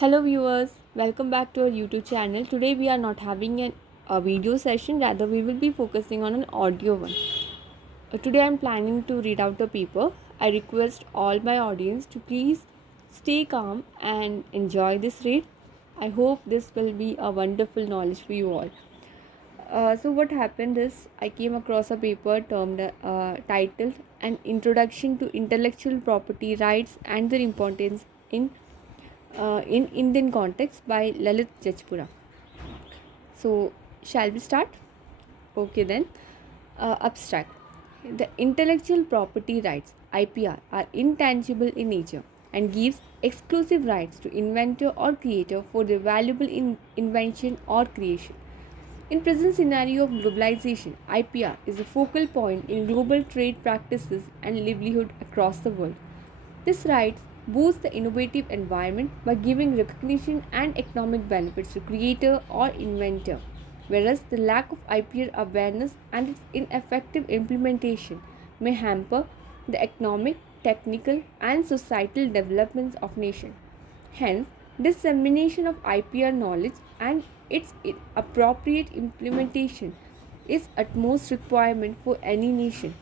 Hello viewers, welcome back to our YouTube channel. Today we are not having a video session, rather we will be focusing on an audio one. Today I am planning to read out the paper. I request all my audience to please stay calm and enjoy this read. I hope this will be a wonderful knowledge for you all. So what happened is I came across a paper termed titled An Introduction to Intellectual Property Rights and Their Importance in Indian Context by Lalit Jajpura. So, shall we start? Okay, then. Abstract. The intellectual property rights (IPR) are intangible in nature and gives exclusive rights to inventor or creator for their valuable invention or creation. In present scenario of globalization, IPR is a focal point in global trade practices and livelihood across the world. This rights boost the innovative environment by giving recognition and economic benefits to creator or inventor, whereas the lack of IPR awareness and its ineffective implementation may hamper the economic, technical, and societal developments of nation. Hence, dissemination of IPR knowledge and its appropriate implementation is utmost requirement for any nation.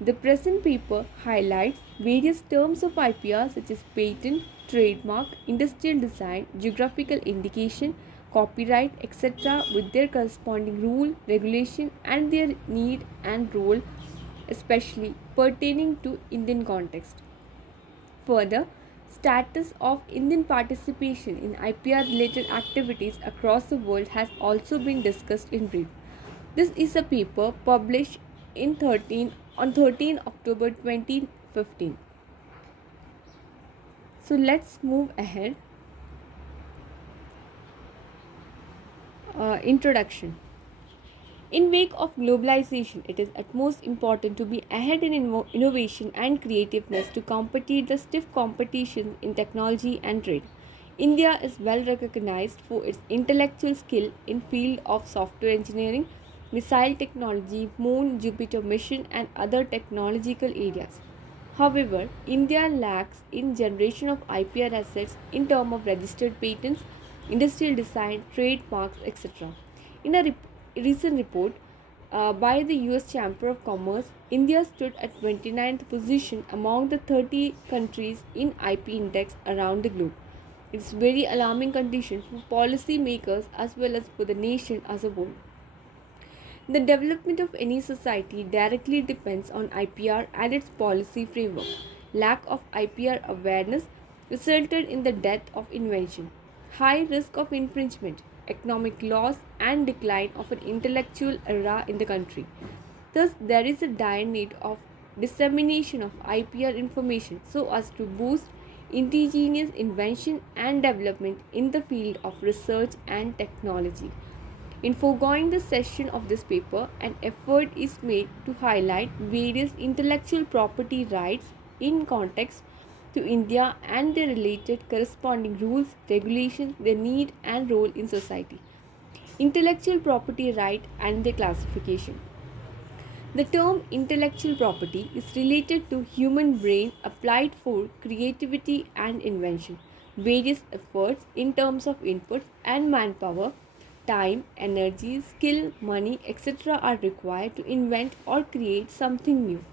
The present paper highlights various terms of IPR such as patent, trademark, industrial design, geographical indication, copyright, etc. with their corresponding rule, regulation and their need and role, especially pertaining to Indian context. Further, status of Indian participation in IPR related activities across the world has also been discussed in brief. This is a paper published in 13 October 2015. So let's move ahead. Introduction. In wake of globalization, it is at most important to be ahead in innovation and creativeness to compete the stiff competition in technology and trade. India is well recognized for its intellectual skill in field of software engineering, missile technology, moon, Jupiter mission and other technological areas. However, India lacks in generation of IPR assets in terms of registered patents, industrial design, trademarks, etc. In a recent report by the US Chamber of Commerce, India stood at 29th position among the 30 countries in IP index around the globe. It's very alarming condition for policy makers as well as for the nation as a whole. The development of any society directly depends on IPR and its policy framework. Lack of IPR awareness resulted in the death of invention, high risk of infringement, economic loss, and decline of an intellectual era in the country. Thus, there is a dire need of dissemination of IPR information so as to boost indigenous invention and development in the field of research and technology. In foregoing the session of this paper, an effort is made to highlight various intellectual property rights in context to India and their related corresponding rules, regulations, their need and role in society. Intellectual property right and their classification. The term intellectual property is related to human brain applied for creativity and invention. Various efforts in terms of inputs and manpower, time, energy, skill, money, etc. are required to invent or create something new.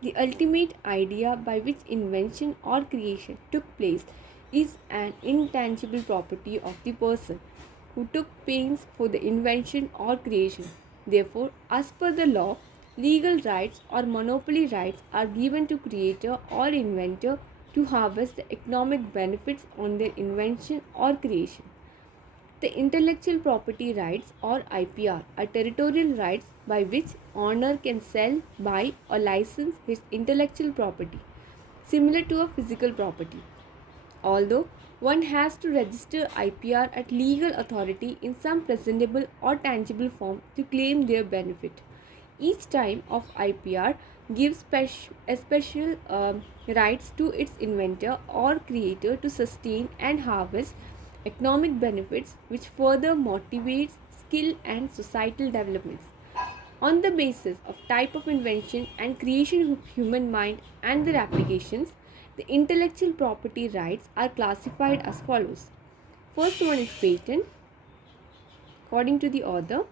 The ultimate idea by which invention or creation took place is an intangible property of the person who took pains for the invention or creation. Therefore, as per the law, legal rights or monopoly rights are given to creator or inventor to harvest the economic benefits on their invention or creation. The intellectual property rights or IPR are territorial rights by which owner can sell, buy or license his intellectual property, similar to a physical property. Although one has to register IPR at legal authority in some presentable or tangible form to claim their benefit. Each type of IPR gives special rights to its inventor or creator to sustain and harvest economic benefits which further motivates skill and societal developments. On the basis of type of invention and creation of human mind and their applications, the intellectual property rights are classified as follows. First one is patent, according to the author.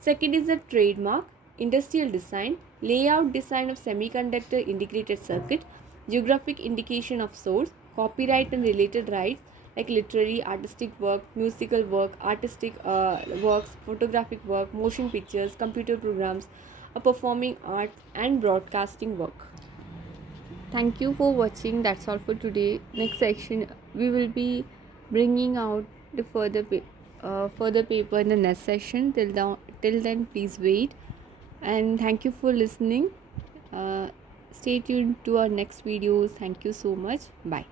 Second is the trademark, industrial design, layout design of semiconductor integrated circuit, geographic indication of source, copyright and related rights like literary, artistic work, musical work, artistic works, photographic work, motion pictures, computer programs, performing arts, and broadcasting work. Thank you for watching. That's all for today. Next section, we will be bringing out the further paper in the next session. Till then, please wait. And thank you for listening. Stay tuned to our next videos. Thank you so much. Bye.